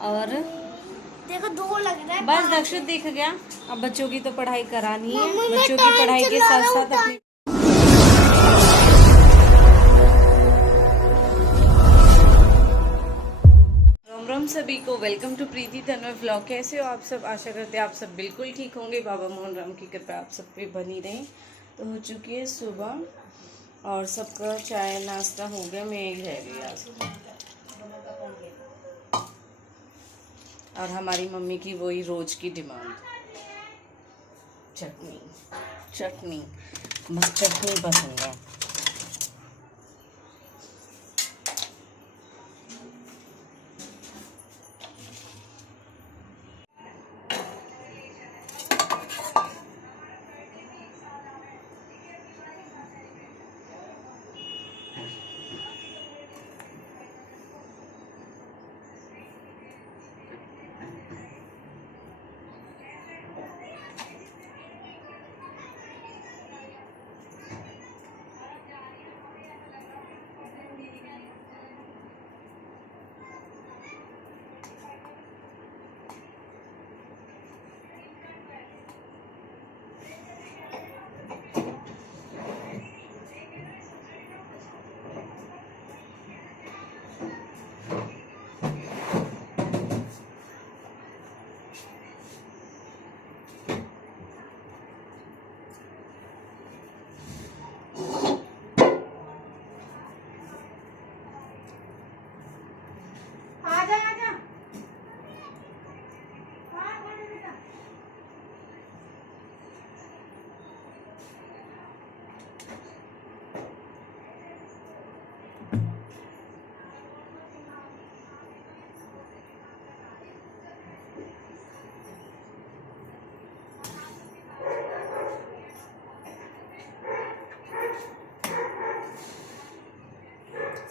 और देखो 2 लग रहा है। बस दक्षित दिख गया। अब बच्चों की तो पढ़ाई करानी है, बच्चों की पढ़ाई के साथ साथ अपनी राम राम सभी को। Welcome to Preeti Tanmay vlog. कैसे हो आप सब? आशा करते हैं आप सब बिल्कुल ठीक होंगे। बाबा मोहन राम की कृपा आप सब पे बनी रहे। तो हो चुकी है सुबह और सबका चाय नाश्ता हो गया। मैं एक रह गई आज। और हमारी मम्मी की वही रोज की डिमांड, चटनी चटनी, बस चटनी पसंद है।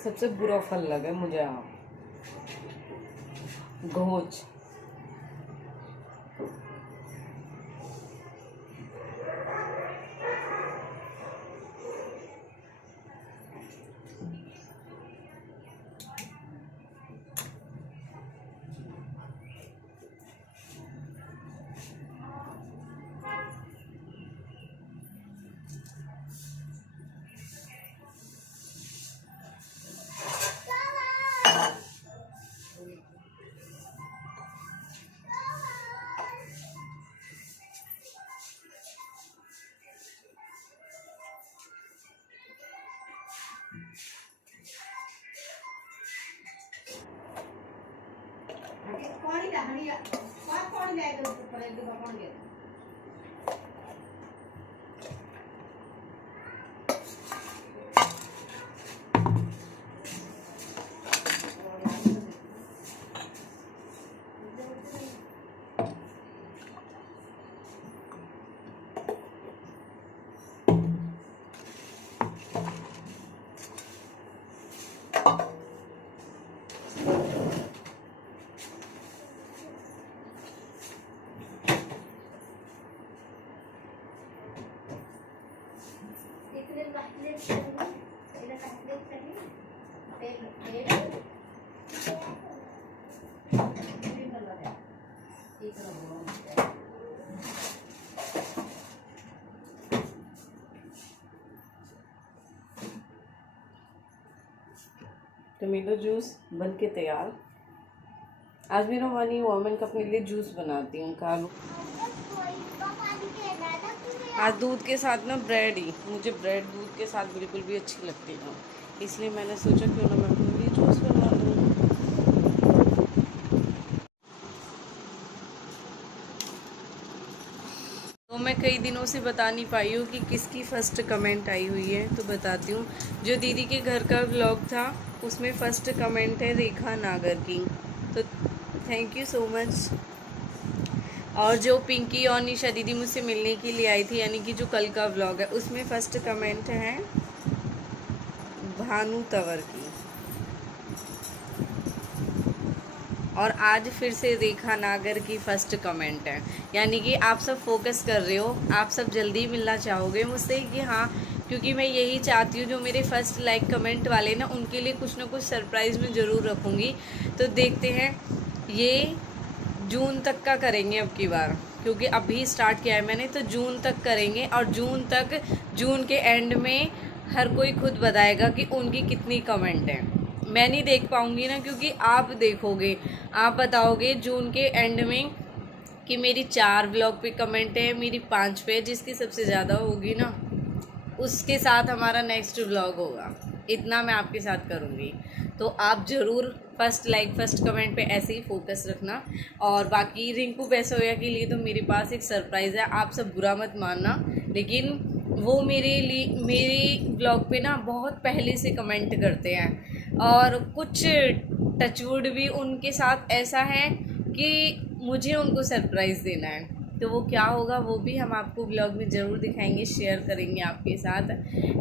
सबसे बुरा फल लगा मुझे आम, घोच। टमेटो जूस बन के तैयार। आज मेरा मन ही हुआ मैं अपने लिए जूस बनाती हूँ। कालू आज दूध के साथ ना ब्रेड ही, मुझे ब्रेड दूध के साथ बिल्कुल भी अच्छी लगती है, इसलिए मैंने सोचा क्यों ना मैं अपने लिए जूस बना लूँ। तो मैं कई दिनों से बता नहीं पाई हूँ कि किसकी फ़र्स्ट कमेंट आई हुई है, तो बताती हूँ। जो दीदी के घर का व्लॉग था उसमें फ़र्स्ट कमेंट है रेखा नागर की, तो थैंक यू सो मच। और जो पिंकी और निशा दीदी मुझसे मिलने के लिए आई थी, यानी कि जो कल का व्लॉग है, उसमें फ़र्स्ट कमेंट है भानु तंवर की। और आज फिर से रेखा नागर की फ़र्स्ट कमेंट है, यानी कि आप सब फोकस कर रहे हो, आप सब जल्दी मिलना चाहोगे मुझसे कि हाँ, क्योंकि मैं यही चाहती हूँ जो मेरे फर्स्ट लाइक कमेंट वाले ना, उनके लिए कुछ ना कुछ सरप्राइज़ मैं ज़रूर रखूँगी। तो देखते हैं ये जून तक का करेंगे अब की बार, क्योंकि अभी स्टार्ट किया है मैंने, तो जून तक करेंगे। और जून के एंड में हर कोई खुद बताएगा कि उनकी कितनी कमेंट है। मैं नहीं देख पाऊँगी ना, क्योंकि आप देखोगे, आप बताओगे जून के एंड में कि मेरी 4 व्लॉग पे कमेंट है, मेरी 5 पे, जिसकी सबसे ज़्यादा होगी ना उसके साथ हमारा नेक्स्ट व्लॉग होगा। इतना मैं आपके साथ करूँगी। तो आप ज़रूर फर्स्ट लाइक फर्स्ट कमेंट पे ऐसे ही फोकस रखना। और बाकी रिंकू बेसोया के लिए तो मेरे पास एक सरप्राइज़ है, आप सब बुरा मत मानना, लेकिन वो मेरी ब्लॉग पे ना बहुत पहले से कमेंट करते हैं, और कुछ टचवुड भी उनके साथ ऐसा है कि मुझे उनको सरप्राइज़ देना है। तो वो क्या होगा वो भी हम आपको ब्लॉग में ज़रूर दिखाएंगे, शेयर करेंगे आपके साथ।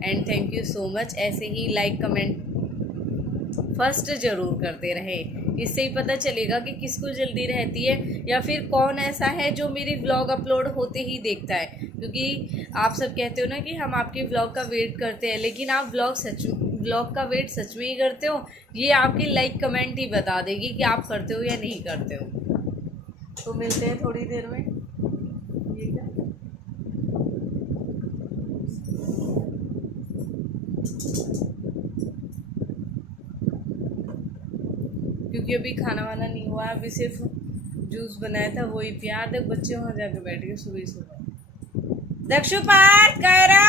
And thank you so much. ऐसे ही लाइक कमेंट फर्स्ट ज़रूर करते रहे, इससे ही पता चलेगा कि किसको जल्दी रहती है, या फिर कौन ऐसा है जो मेरी व्लॉग अपलोड होते ही देखता है। क्योंकि आप सब कहते हो ना कि हम आपके व्लॉग का वेट करते हैं, लेकिन आप व्लॉग का वेट सच में ही करते हो, ये आपकी लाइक कमेंट ही बता देगी कि आप करते हो या नहीं करते हो। तो मिलते हैं थोड़ी देर में। ये क्या? क्योंकि अभी खाना वाना नहीं हुआ, अभी सिर्फ जूस बनाया था वही पिया। देख बच्चे वहाँ जाके बैठ गए सुबह सुबह। दक्षु पार कैरा,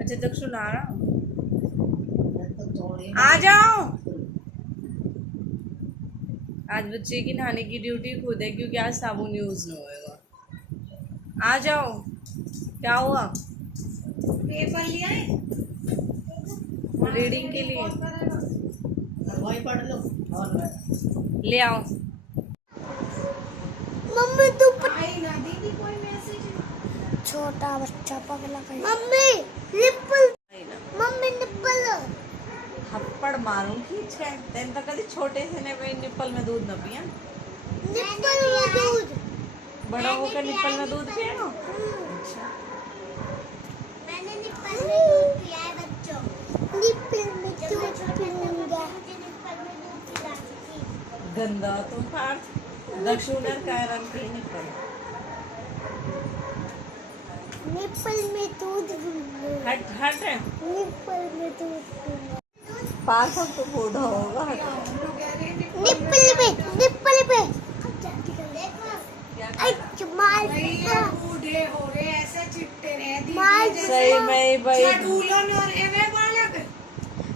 अच्छा दक्षु ना रहा, आ जाओ। आज बच्चे की नहाने की ड्यूटी खुद है, क्योंकि आज साबुन यूज नहीं होएगा। आ जाओ। क्या हुआ? पेपर लिया है रीडिंग के लिए वही पढ़ लो और ले आओ। मम्मी तू आई ना दीदी कोई मैसेज, छोटा बच्चा पगला कर। मम्मी निप्पल, मम्मी निप्पल थप्पड़ मारूं खींच के। तेन तो कभी छोटे से ने भाई निप्पल में दूध न पिया। निप्पल में दूध, बड़ा होकर निप्पल में दूध पिया ना। मैंने निप्पल में दूध पिया है बच्चों। निप्पल में दूध पीऊंगा। गंदा तुम पार्थ। दक्षुनर कारण की निप्पल। निप्पल में दूध पीऊंगा। हट हट है। निप्पल में दूध पीऊंगा। पार्थ अब तो बूढ़ा होगा। हट। निप्पल पे माल बूढ़े हो रहे ऐसे चिट्टे रहे सही में भाई।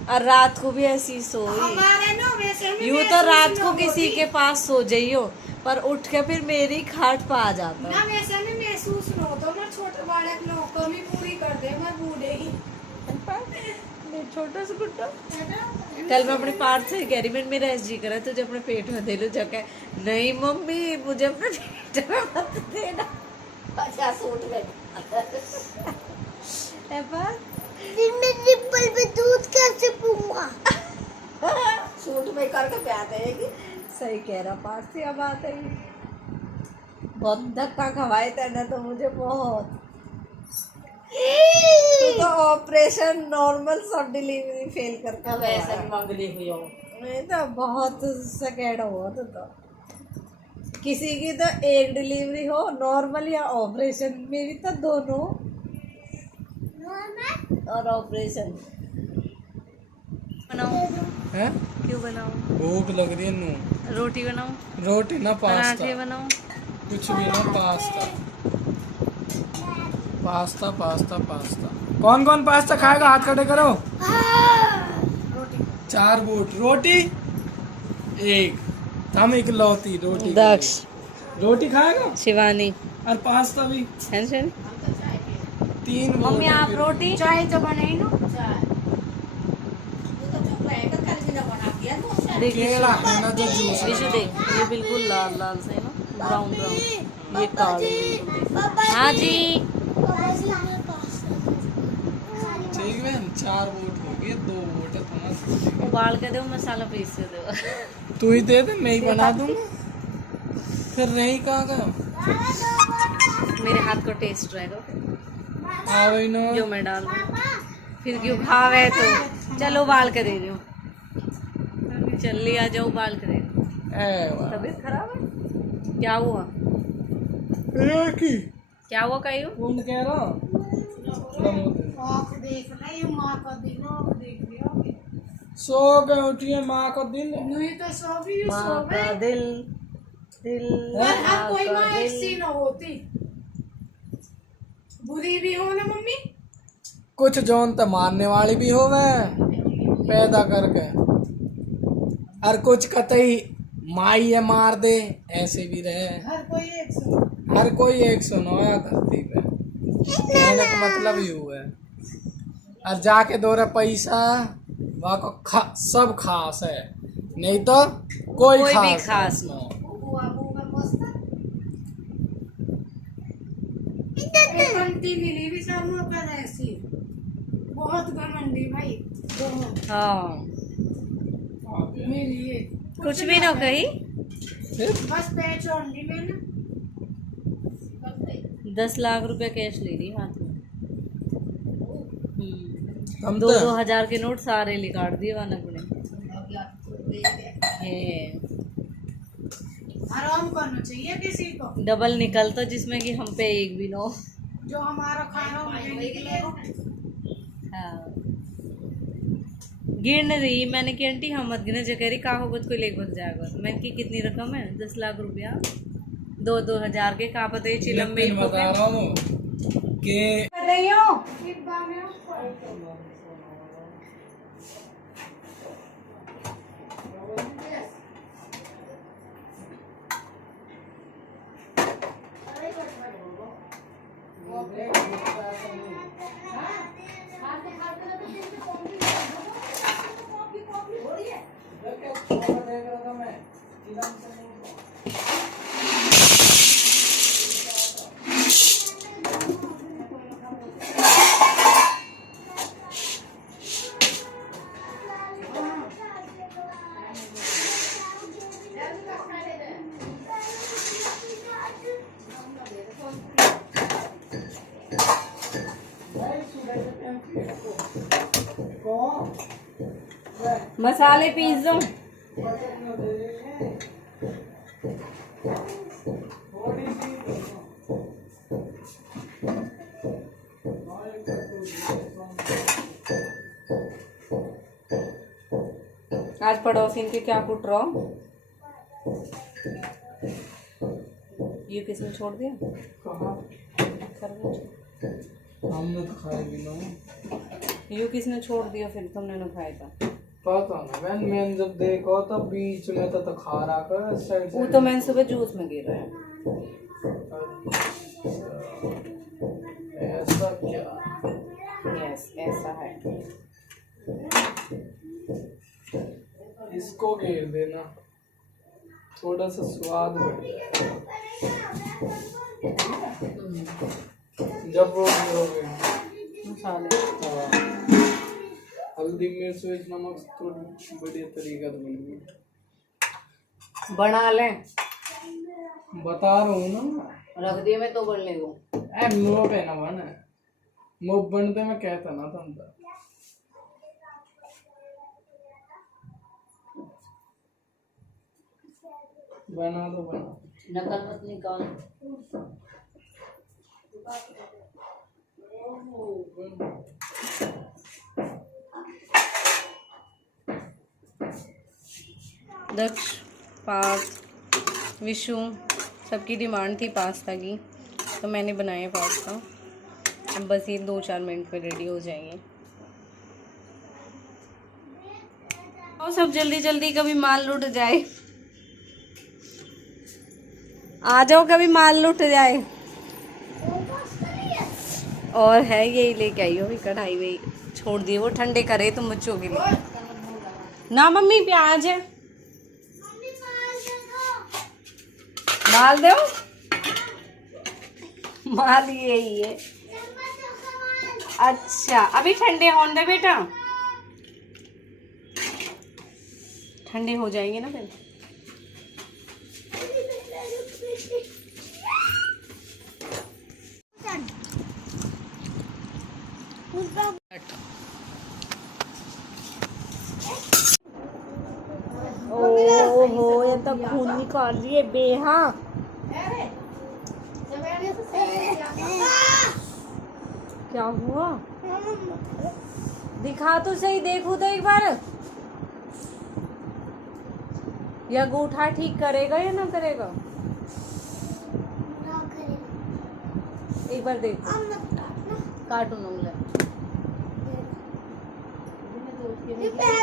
और रात को भी ऐसी सोई। हमारे ना वैसे में यूँ तो रात को किसी के पास सो जाइयो, पर उठ के फिर मेरी खाट पर आ जाता। ना वैसे में महसूस न होता, मैं छोटे बालक लोग कमी पूरी कर दे, मैं बूढ़े ही छोटा सा गुड्डा। कल मैं अपने पार्थ से कह रही, मैंने मेरा एसजी करा तुझे अपने पेट में दे लो जाके। नहीं मम्मी मुझे अपने पेट में मत देना। अच्छा सूट में निप्पल पे दूध कैसे पीऊंगा? सूट में करके प्याते हैं। सही कह रहा पार्थ से। अब आते ही बहुत धक्का खवाए तेने तो मुझे बहुत। तू तो ऑपरेशन नॉर्मल सब डिलीवरी फेल करके अब ऐसे भी मंगली हुई हो। मैं तो बहुत सेकेंड हुआ तो किसी की तो एक डिलीवरी हो नॉर्मल या ऑपरेशन, मेरी तो दोनों और ऑपरेशन। बनाओ हैं? क्यों बनाओ? भूख लग रही है नू। रोटी बनाओ, रोटी ना पास्ता, पराठे बनाओ। कुछ भी ना। Pasta pasta pasta pasta. कौन कौन पास्ता खाएगा? हाथ खड़े करो। 4 बूट रोटी, एक हम इकलौती रोटी। दक्ष, रोटी खाएगा शिवानी, और पास्ता भी। टेंशन। 3 मम्मी आप रोटी चाय तो बनाई ना। देख केला खाना जो जूस विशु देख, ये बिल्कुल लाल लाल से है ना, ब्राउन ब्राउन, ये काले बिल्कुल। हाँ जी ठीक है। 4 बूट हो गए, 2 बूट है तुम्हारा। उबाल के दो, मसाला पीस के दो। तू ही दे दे, मैं ही बना दूँ। फिर रही कहाँ का? मेरे हाथ को टेस्ट रहेगा आ गई ना। जो मैं डाल दूँ। फिर क्यों खावे तो चलो उबाल के दे रही हूँ। चल लिया जाओ, उबाल के दे रही हूँ। वाह। तबीयत खराब है? क्या हुआ? एक ही क्या हुआ कायू? कौन कह रहा? आँख देख रहा है, माँ का दिन आँख देख रही है। सो गए उठिए माँ का दिल। नहीं तो सो भी सो माँ का गए। दिल दिल पर हर माँ कोई का माँ एक दिल। सी न होती, बुरी भी हो ना मम्मी। कुछ जौन तो मारने वाली भी होवे पैदा करके, और कुछ कतई माई है मार दे, ऐसे भी रहे। हर कोई एक सी। हर कोई एक सुनोया धरती पे, कहने का मतलब ही हुआ है। और जाके दो पैसा वहाँ को सब खास है, नहीं तो कोई कोई भी खास खास न। एक आंटी मिली भी शर्मा पर ऐसी, बहुत घमंडी भाई, बहुत हाँ मिली है। कुछ भी ना कही। बस पहचान ली मैंने। 10 लाख रुपया कैश ले रही हाथ में। हम 2-2 हजार के नोट सारे निकाल दिए वानक ने। आराम करना चाहिए किसी को, डबल निकलता जिसमें कि हम पे एक भी नो। जो हमारा खाना मुझे निकलेगा। हाँ गिन रही मैंने कि आंटी हम मत गिने, जो कह रही का होगा तो कोई ले बच जाएगा। मैंने की कितनी रकम है? 10 लाख रुपया। 2-2 हजार के का पता है चिलम में लेकिन बता रहा हूँ कि मसाले पीस दो। आज पड़ोसी इनके क्या कुट रहा हो? ये किसने छोड़ दिया? खरबूज हमने तो खाएगी ना। यू किसने छोड़ दिया फिर तुमने न खाया था? पता ना मैंने जब देखो तो बीच में तो खा रहा कर साइड वो तो मैंने सुबह जूस में गिरा है। ऐसा क्या? यस ऐसा है। इसको घेर देना, थोड़ा सा स्वाद बढ़ जाए जब वो गिरोगे। मसाले हल्दी मिर्च वेज नमक थोड़ी बढ़िया तरीका से बनेगी। बना लें। बता रहा हूँ ना, रख दिए मैं तो बनने को। ए मुँह पे ना बने, मुँह बनते मैं कहता ना तुम तो। बना दो बना। नकल मत निकाल। दक्ष पार्थ विशु सबकी डिमांड थी पास्ता की, तो मैंने बनाया पास्ता। अब बस ये 2-4 मिनट में रेडी हो जाएंगे। और सब जल्दी जल्दी, कभी माल लुट जाए। आ जाओ, कभी माल लुट जाए। और है यही लेके आई हो भी कढ़ाई में छोड़ दिए, वो ठंडे करे तुम बच्चों के लिए ना। मम्मी प्याज है, माल दो। माल यही है। अच्छा अभी ठंडे होने दे बेटा, ठंडे हो जाएंगे ना फिर। ओ ओहो ये तो खून निकाल रही है बेहा। क्या हुआ दिखा तो सही, देखो तो एक बार। या अंगूठा ठीक करेगा या ना करेगा, एक बार देखो। कार्टून उंगली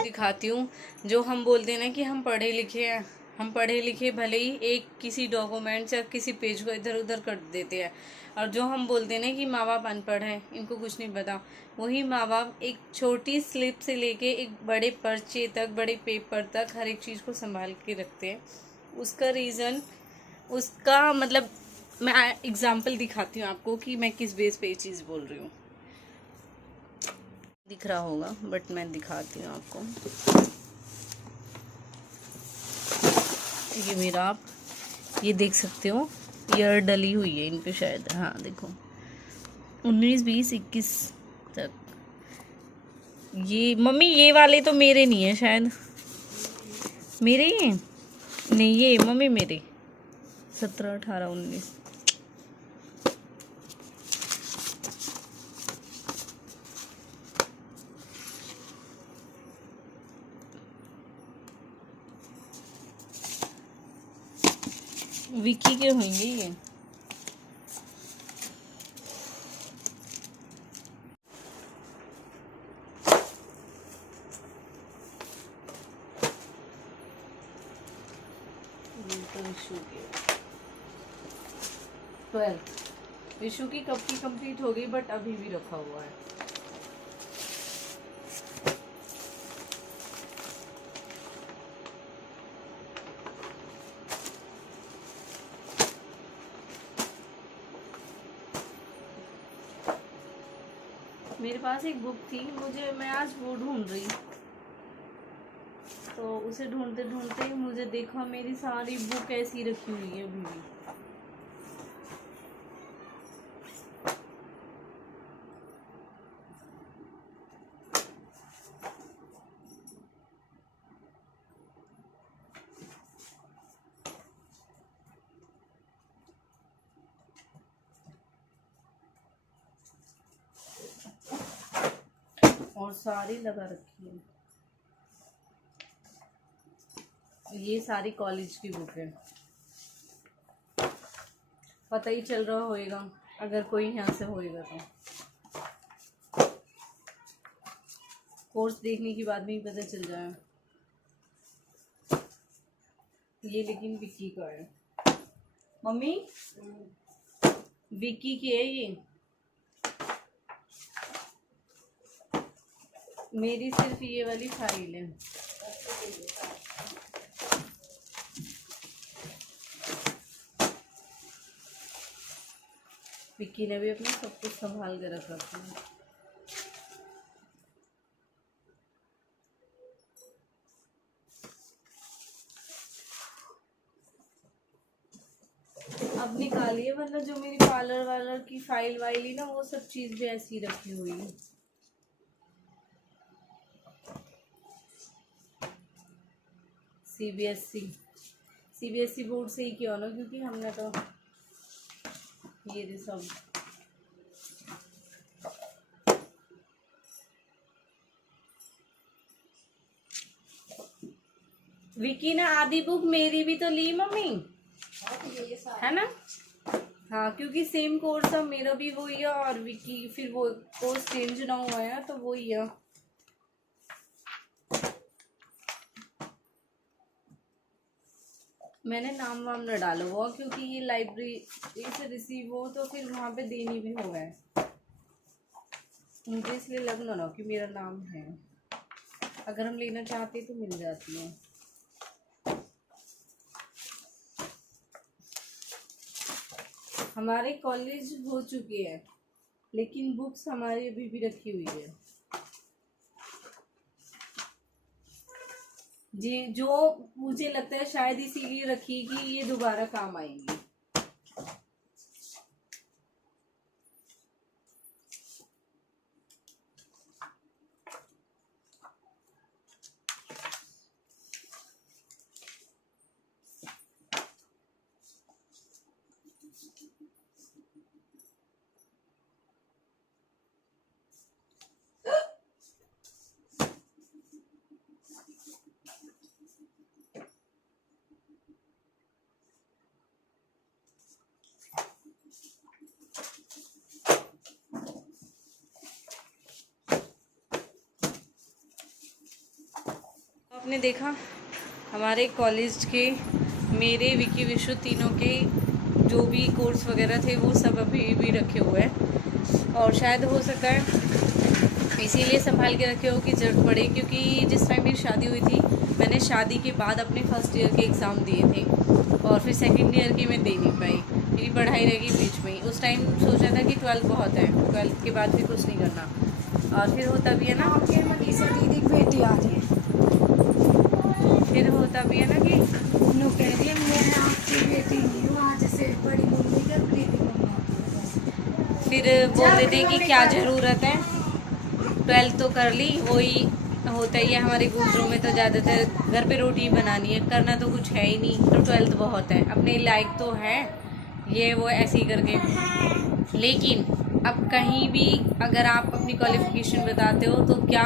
दिखाती हूँ। जो हम बोलते हैं ना कि हम पढ़े लिखे हैं, हम पढ़े लिखे भले ही एक किसी डॉक्यूमेंट या किसी पेज को इधर उधर कर देते हैं, और जो हम बोलते हैं ना कि माँ बाप अनपढ़ हैं, इनको कुछ नहीं पता, वही माँ बाप एक छोटी स्लिप से लेके एक बड़े पर्चे तक, बड़े पेपर तक हर एक चीज़ को संभाल के रखते हैं। उसका रीज़न, उसका मतलब मैं एग्जाम्पल दिखाती हूँ आपको कि मैं किस बेस पे ये चीज़ बोल रही हूँ। दिख रहा होगा बट मैं दिखाती हूँ आपको। ये मेरा, आप ये देख सकते हो, ईयर डली हुई है इन पे शायद, हाँ देखो 19, 20, 21 तक। ये मम्मी ये वाले तो मेरे नहीं है शायद, मेरे ही हैं? नहीं ये मम्मी मेरे 17, 18, 19। विकी के होंगे ये। विशु की 12, विशु की कब की कंप्लीट हो गई बट अभी भी रखा हुआ है। मेरे पास एक बुक थी, मैं आज वो ढूंढ रही, तो उसे ढूंढते ढूंढते मुझे देखा मेरी सारी बुक ऐसी रखी हुई है अभी भी। और सारी लगा रखी है, ये सारी कॉलेज की बुक है। पता ही चल रहा होएगा अगर कोई यहाँ से होएगा तो, कोर्स देखने के बाद भी पता चल जाए। ये लेकिन विक्की का है मम्मी, विक्की की है ये, मेरी सिर्फ ये वाली फाइल है। विक्की ने भी अपना सब कुछ संभाल के रख रखा है। अब निकालिए, वरना जो मेरी पार्लर वालर की फाइल वाइल ही ना, वो सब चीज भी ऐसी रखी हुई है। सीबीएसई बोर्ड से ही क्यों ना, क्योंकि हमने तो ये सब विकी ने आधी बुक मेरी भी तो ली मम्मी, है ना? हाँ क्योंकि सेम कोर्स है, मेरा भी वही है और विकी फिर वो कोर्स चेंज ना हुआ है तो वही है। मैंने नाम वाम न डाला हुआ क्योंकि ये लाइब्रेरी से रिसीव हो तो फिर वहाँ पे देनी भी हो है, मुझे इसलिए लगना ना कि मेरा नाम है। अगर हम लेना चाहते तो मिल जाती है। हमारे कॉलेज हो चुके हैं लेकिन बुक्स हमारी अभी भी रखी हुई है जी, जो मुझे लगता है शायद इसीलिए रखी कि ये दोबारा काम आएंगी। आपने देखा हमारे कॉलेज के, मेरे, विकी, विशु तीनों के जो भी कोर्स वगैरह थे वो सब अभी भी रखे हुए हैं। और शायद हो सकता है इसीलिए संभाल के रखे हो कि ज़रूरत पड़े, क्योंकि जिस टाइम मेरी शादी हुई थी मैंने शादी के बाद अपने फर्स्ट ईयर के एग्ज़ाम दिए थे और फिर सेकंड ईयर की मैं दे नहीं पाई, मेरी पढ़ाई रह गई बीच में ही। उस टाइम सोचा था कि 12 बहुत है, 12 के बाद फिर कुछ नहीं करना। और फिर होता भी है ना, आपके मनीषा दीदी की बेटी आ रही है, फिर होता भी है ना कि उन्होंने कह रही है मैं आपकी बेटी नहीं हूँ, आज से बड़ी मम्मी का प्रीति मम्मा। फिर बोलते थे कि क्या ज़रूरत है, 12 तो कर ली, वही होता ही है हमारे गुजरों में। तो ज़्यादातर घर पे रोटी बनानी है, करना तो कुछ है ही नहीं, तो 12 बहुत है, अपने लायक तो है, ये वो ऐसे ही करके। लेकिन अब कहीं भी अगर आप अपनी क्वालिफ़िकेशन बताते हो तो क्या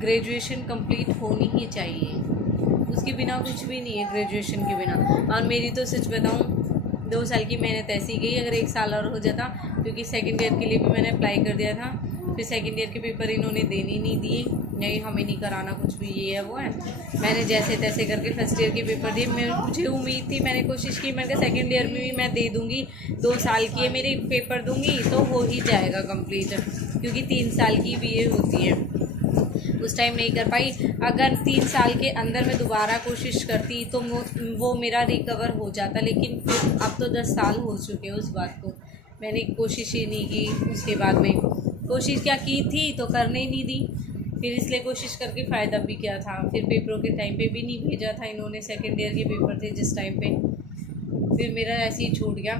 ग्रेजुएशन कंप्लीट होनी ही चाहिए, उसके बिना कुछ भी नहीं है ग्रेजुएशन के बिना। और मेरी तो सच बताऊँ 2 साल की मेहनत ऐसी गई, अगर 1 साल और हो जाता, क्योंकि सेकंड ईयर के लिए भी मैंने अप्लाई कर दिया था, फिर सेकंड ईयर के पेपर इन्होंने देने नहीं दिए, नहीं हमें नहीं कराना कुछ भी, ये है वो है। मैंने जैसे तैसे करके फर्स्ट ईयर के पेपर दिए, मुझे उम्मीद थी, मैंने कोशिश की, मैंने कहा सेकंड ईयर में भी मैं दे दूँगी, 2 साल की है मेरे, पेपर दूँगी तो हो ही जाएगा कंप्लीट, क्योंकि 3 साल की बीए होती है। उस टाइम नहीं कर पाई, अगर 3 साल के अंदर मैं दोबारा कोशिश करती तो वो मेरा रिकवर हो जाता, लेकिन फिर अब तो 10 साल हो चुके हैं उस बात को, मैंने कोशिश ही नहीं की। उसके बाद में कोशिश क्या की थी तो करने ही नहीं दी, फिर इसलिए कोशिश करके फ़ायदा भी क्या था। फिर पेपरों के टाइम पे भी नहीं भेजा था इन्होंने, सेकेंड ईयर के पेपर थे जिस टाइम पे, फिर मेरा ऐसे ही छूट गया।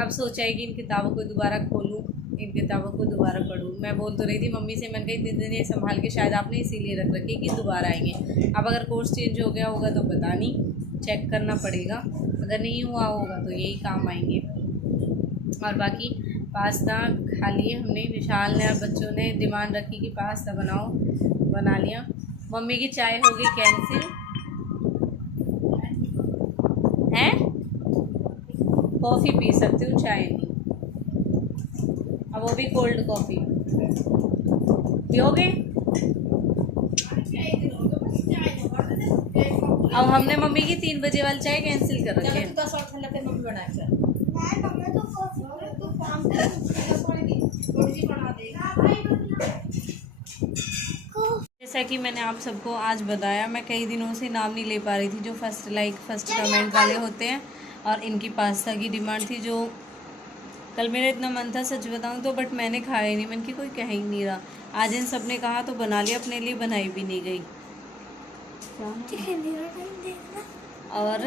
अब सोचा है कि इन किताबों को दोबारा खोलूँ, इन किताबों को दोबारा पढूँ। मैं बोल तो रही थी मम्मी से, मैंने कहा इतने दिन ये संभाल के शायद आपने इसीलिए रख रखी कि दोबारा आएंगे। अब अगर कोर्स चेंज हो गया होगा तो पता नहीं, चेक करना पड़ेगा, अगर नहीं हुआ होगा तो यही काम आएंगे। और बाकी पास्ता खा लिए हमने, विशाल ने और बच्चों ने डिमांड रखी कि पास्ता बनाओ, बना लिया। मम्मी की चाय हो गई कैंसिल है, कॉफ़ी पी सकती हूँ, चाय नहीं, अब वो भी कोल्ड कॉफ़ी पियोगे। अब हमने मम्मी की 3 बजे वाली चाय कैंसिल कर रखी है। मम्मी बनाए जैसा कि मैंने आप सबको आज बताया, मैं कई दिनों से नाम नहीं ले पा रही थी, जो फर्स्ट कमेंट वाले होते हैं, और इनकी पास्ता की डिमांड थी। जो कल मेरा इतना मन था सच बताऊं तो, बट मैंने खाया ही नहीं, मन की कोई कह ही नहीं रहा। आज इन सब ने कहा तो बना लिया, अपने लिए बनाई भी नहीं गई। और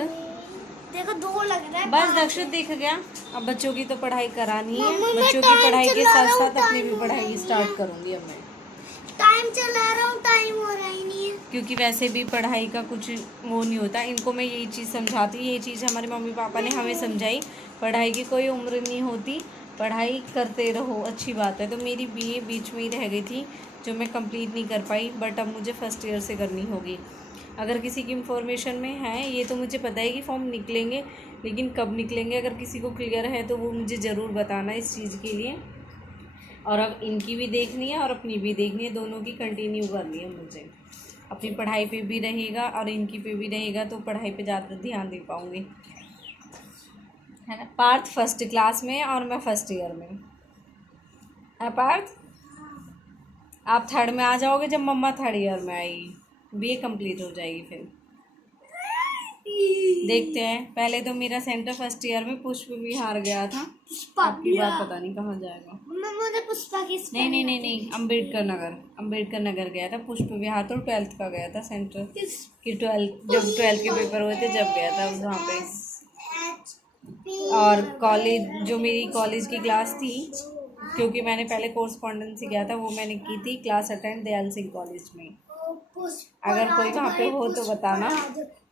देखो 2 लग रहा है, बस दक्षित दिख गया। अब बच्चों की तो पढ़ाई करानी है, बच्चों की पढ़ाई के साथ साथ अपनी भी पढ़ाई स्टार्ट करूँगी अब मैं, टाइम चला रहा हूँ, टाइम हो रहा ही नहीं है। क्योंकि वैसे भी पढ़ाई का कुछ वो नहीं होता। इनको मैं यही चीज़ समझाती, ये चीज़ हमारे मम्मी पापा ने हमें समझाई, पढ़ाई की कोई उम्र नहीं होती, पढ़ाई करते रहो, अच्छी बात है। तो मेरी बीए बीच में ही रह गई थी, जो मैं कंप्लीट नहीं कर पाई, बट अब मुझे फर्स्ट ईयर से करनी होगी। अगर किसी की इन्फॉर्मेशन में है, ये तो मुझे पता है कि फॉर्म निकलेंगे, लेकिन कब निकलेंगे अगर किसी को क्लियर है तो वो मुझे ज़रूर बताना इस चीज़ के लिए। और अब इनकी भी देखनी है और अपनी भी देखनी है, दोनों की कंटिन्यू करनी है मुझे। अपनी पढ़ाई पे भी रहेगा और इनकी पे भी रहेगा, तो पढ़ाई पे ज़्यादा ध्यान दे पाऊँगी, है ना। पार्थ फर्स्ट क्लास में और मैं फर्स्ट ईयर में, है पार्थ। आप थर्ड में आ जाओगे जब मम्मा थर्ड ईयर में आएगी, बीए कंप्लीट हो जाएगी। फिर देखते हैं, पहले तो मेरा सेंटर फर्स्ट ईयर में पुष्प विहार गया था, आपकी बात पता नहीं कहाँ जाएगा। मुझे पुष्पा की नहीं, अम्बेडकर नगर गया था पुष्प विहार, तो 12th का गया था सेंटर, कि 12th के पेपर हुए थे जब गया था वहाँ पे। और कॉलेज, जो मेरी कॉलेज की क्लास थी, क्योंकि मैंने पहले कोर्सपॉन्डेंस से किया था, वो मैंने की थी class attend Dayal Singh college में। अगर कोई वहाँ पे हो तो बताना,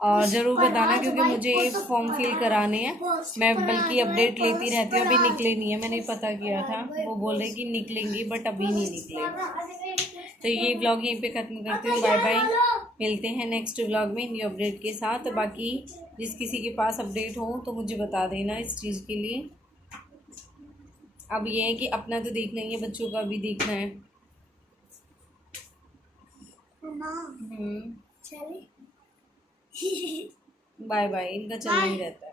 और ज़रूर बताना, क्योंकि मुझे फॉर्म फिल कराने हैं। मैं बल्कि अपडेट लेती रहती हूँ, अभी निकले नहीं है, मैंने पता किया था, वो बोल रहे कि निकलेंगी, बट अभी नहीं निकले। तो ये ब्लॉग यहीं पे ख़त्म करती हूँ, बाय बाय, मिलते हैं नेक्स्ट ब्लॉग में न्यू अपडेट के साथ। बाकी जिस किसी के पास अपडेट हो तो मुझे बता देना इस चीज़ के लिए। अब ये है कि अपना तो देखना ही है, बच्चों का भी देखना है। चलिए। बाय बाय, इनका चलना ही रहता है।